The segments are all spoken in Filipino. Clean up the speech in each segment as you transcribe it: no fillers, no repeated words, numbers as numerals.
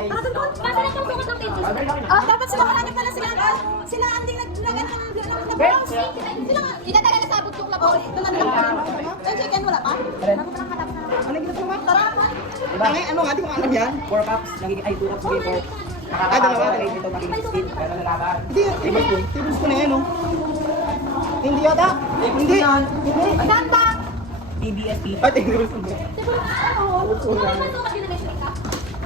guys. Basta lang itong sukat ng pages. Dapat sila managip pala sila. Sila ang di naglagan ng blouse. Sila nga. Itatagal na sabot yung labo. Doon na lang. Yung chicken wala pa? Bago pa lang katapos na lang. Ano ginawa mo? Tara naman. Ano nga, di ko alam yan. 4 cups, nagiging ay 2 cups magiging 4. Dalawa. Dito magiging 16, pero nalaban. Hindi, tibos ko na yan, oh. Hindi yata. Hindi. Nanda. PBSP. Ay, tingnan ko. Siguro ano? Kung may sukat din na may shake up.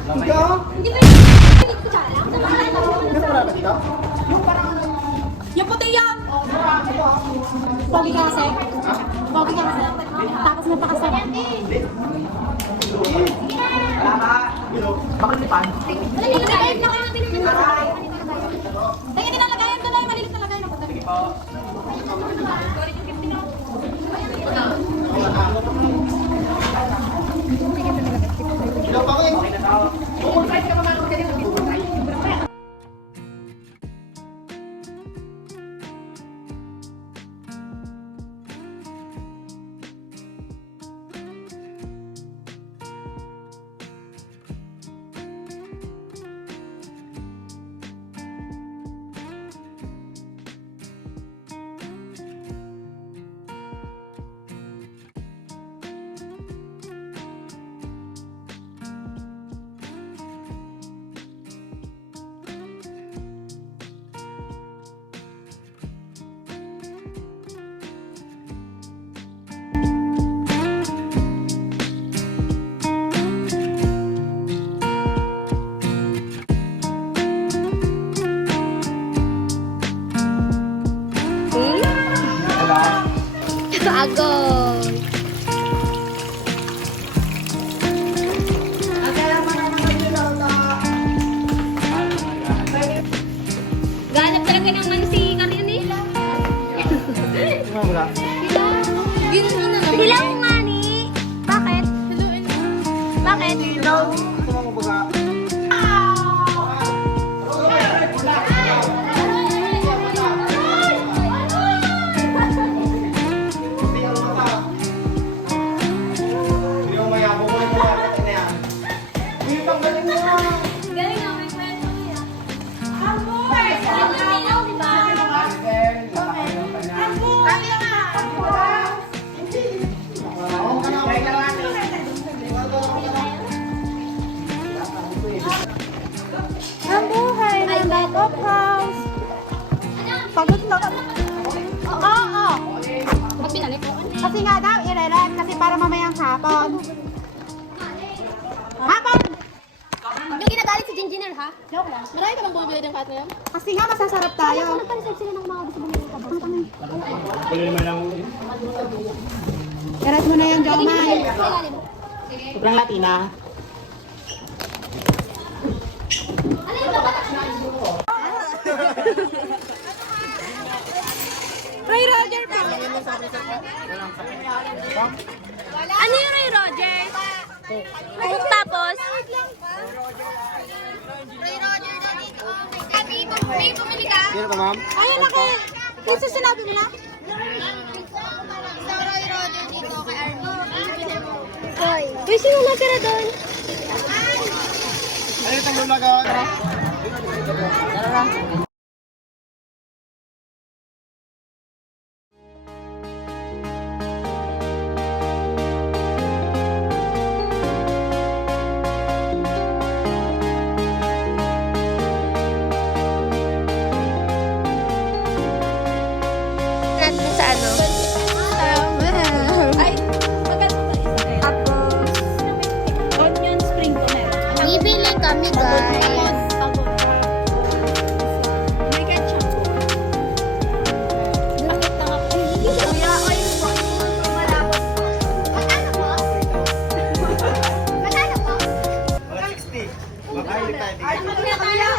Hindi ah. Hindi ba yung kutsara? Meron wala ba dito? Yung puti yan! Pogi ka kasi. Pogi ka kasi. Tapos napakasarap. Bakit may pan? Wala nilalagayan na kayo natin yung nilalagayan. Teka, nilalagayan ko na yung malilit na lagayan. Sige po. Ilaw pa ko eh. Okay na tao. Agos! Ganap talaga naman si Karian eh. Wala. Hilaw nga ni. Bakit? Bakit? Ilaw. Ito mo baga. Galing na, may kwento niya. Hilaw, di ba? Ang buhay ng Backup House. Pagod na kami. Oo. Pag binalik ko. Kasi nga daw, i-relent kasi para mamayang hapon. Hapon! Huwag yung ginagalit si Ginginner, ha? Joke lang. Marami ka bang bumibili ng katna yan? Kasi nga masasarap tayo. Nagpa-reserve sila ng mga gusto bumili ka ba? Iras mo na yung Jomay. Ilalim. Sobrang Latina. Ano yung baba? Roy Roger pa. Ano yung Roy Rogers? Tapos? Roy Rogers na dito. May bumili ka? Sino ka, ma'am? Ayun na kay. Kasi sinabi mo na. Sa Roy Rogers dito kay Army. Hoy. Uy, sino natira doon? Ayun ang lulagawan. Sa ano? Ay, maganda. Tapos, onion spring tomato. Bibili kami, guys. May ketchup. Bakit na nga po? Kuya, oy, malabot po. Magkano po? Magkano po? 160. Makain tayo. Ay, magkano?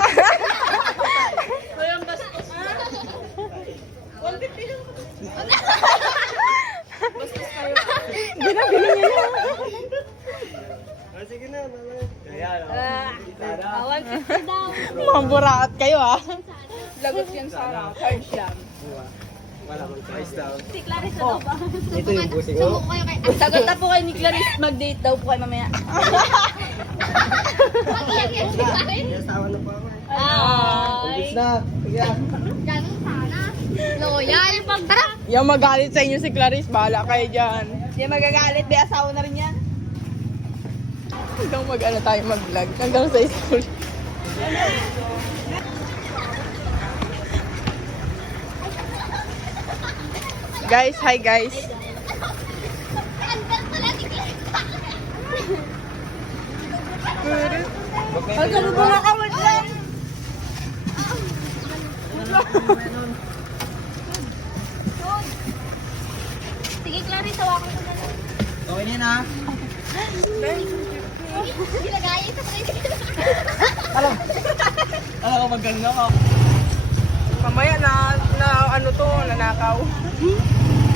Sige na. Ayan. Awan ka daw. Mga buraat kayo ah. Lagot yan sa charge yan. Wala mong price daw. Si Clarice na daw ba? Ito yung busing Sumuko kayo kay Sagot na po kay ni Clarice, mag-date daw po kayo mamaya. Asawa na po ako. Ay. Na. Yeah. Ganun sana. Loyal. Tara. Yung magalit sa inyo si Clarice, bahala kayo dyan. Hindi magagalit. Di asawa na rin yan. Hanggang mag-ano tayo mag-vlog. Hanggang sa school. Guys, hi guys. Andal pala si Ay, ganun ba nga kawal yan? Sige, Clarice, hawakan ko na lang. Okay na yun ha. Ginagayin sa tricycle. Alam ko magaling ako. Mamaya na ano to, nanakaw.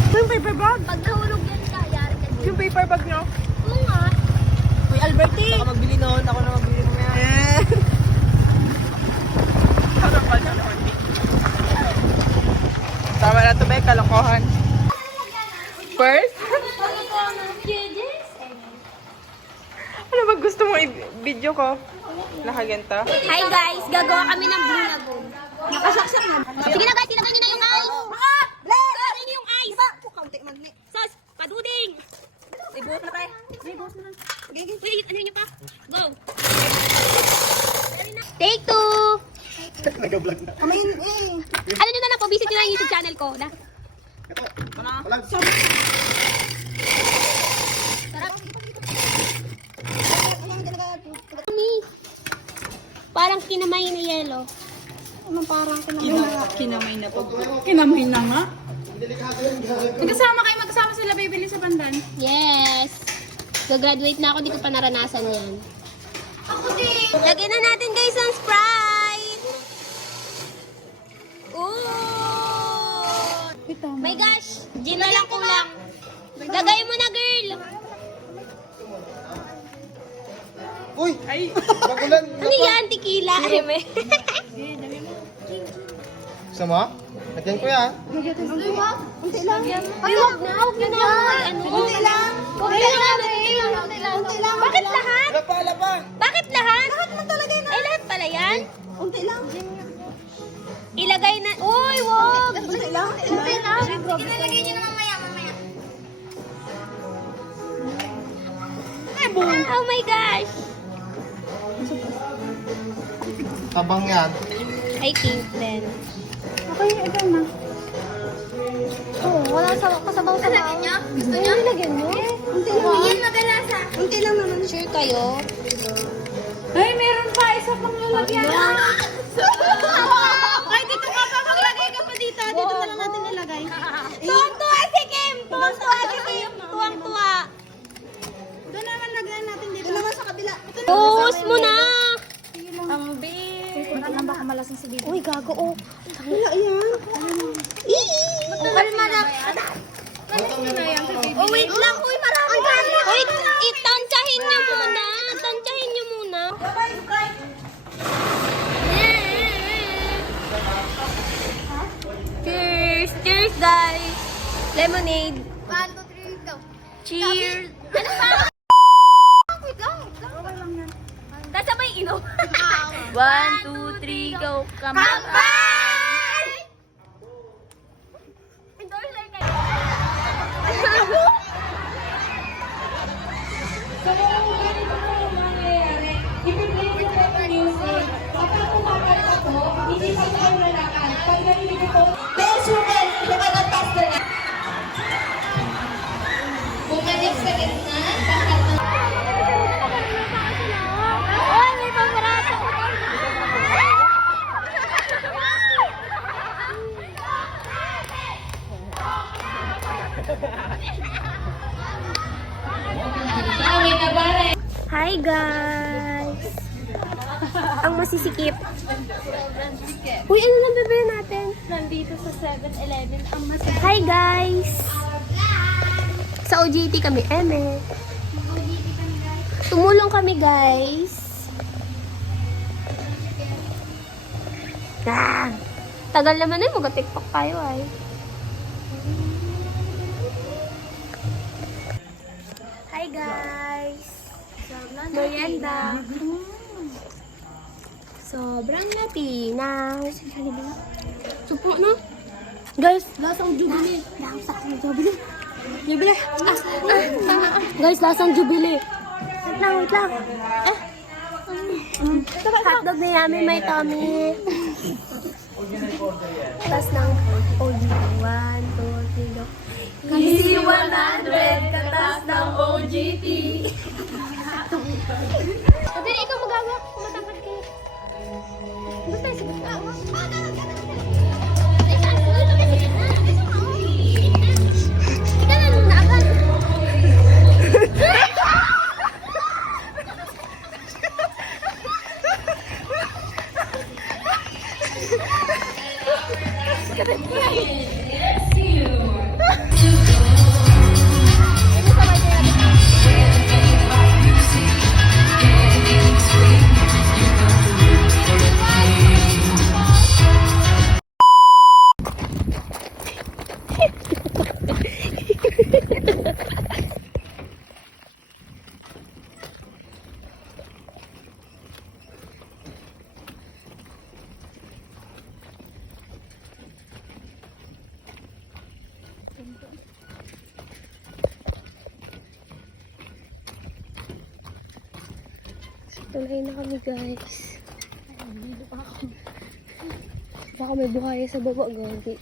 Yung paper bag. Pag nahulog yan ka, yari ka din. Yung paper bag nyo. Oo nga. Uy, Alberti! Ako magbili noon. Ako na magbili mo yan. Harap pa siya naman. Tama na to ba yung kalokohan? First? Ano ba gusto mo i-video ko? Nakaganta? Hi guys, gagawa kami ng Blue Lagoon. Nakasaksak na. Sige na guys, ilagay nyo na yung ice. Ilagay nyo yung ice. Kaunti man ni. Sos, paduding. May buhos na tayo. May buhos na. Wait, ano nyo pa? Go. Take two. Nag-vlog na. Kamayin eh. Ano nyo na lang po, visit nyo na yung YouTube channel ko. Na. Walang. Sarap. Parang kinamay na yelo. Anong parang Kinamay na po. Kinamay na nga. Magkasama sila bibili sa bandan. Yes. Graduate na ako, di ko pa naranasan yan. Ako din. Lagyan na natin guys ang Sprite. Ooh. My gosh. Gin na lang kulang. Lagay mo na girl. Uy! Ay! Bagulan! Ano yan? Tequila? Gusto mo? Lagyan ko yan. Unti lang. Ay, huwag na. Huwag na na. Unti lang. Unti lang. Bakit lahat? Wala pa. Bakit lahat? Lahat na talaga yun. Ay, lahat pala yan? Unti lang. Ilagay na. Uy, wag. Unti lang. Unti lang. Ilalagay nyo na mamaya. Oh my gosh. Tabang yan. I think then. Okay, ikaw na. Oh, wala sa kasabaw-sabaw. Lagyan niya? Gusto niya? Lagyan niyo? Unti lang. Hindi yan magalasa. Unti lang naman. Sure kayo? Ay, meron pa. Isa pang lalagyan. Ay, dito ka pa. Maglagay ka pa dito. Dito na lang natin nilagay. Tuwang-tuwa si Kim. Tuwang-tuwa si Kim. Tuwang-tuwa. Doon naman lagyan natin dito. Doon naman sa kabila. Post mo na. Ang big. Wala baka malasang si Bibi. Uy, gago oh. Wala yan. Kalma na. Oh, wait lang. Uy, marami ka na. Uy, itansyahin niyo muna. Tansyahin niyo muna. Cheers! Cheers, guys! Lemonade. 1, 2, 3, go. Cheers! Ano pa? Wait lang. Kasabay inom. 1, 2, 3, go. Kampay! Endorser kayo. So, ganito po yung mangyayari. I-play ko po yung music. Kapag kumakanta ako, hindi pa tayo lalakad. Pag narinig ko, best woman, lumalagpas na nga. Bumalik sa gitna, bakit na? Oy, may pamarato. Hi guys! Ang masisikip. Uy, ano na bebe natin? Nandito sa 7-Eleven ang masarap. Hi guys! Sa OJT kami, eme. Tumulong kami guys. Ah, tagal naman eh, mag-tiktok tayo ay. Hi guys! Merienda. Sobrang napinas. Supo, no? Guys, lasang Jubilee. Lasang Jubilee. Jubilee. Guys, lasang Jubilee. Wait lang. Hotdog na namin may tummy. Tapos ng OG. 1, 2, 3, go. Easy 100, katas ng OGT. Sabi ikaw magagawa kung matangkad kayo. Basta yung sagot ka. Ika na nung naagad. Tulay na kami, guys. Baka may buhaya sa baba, gagi.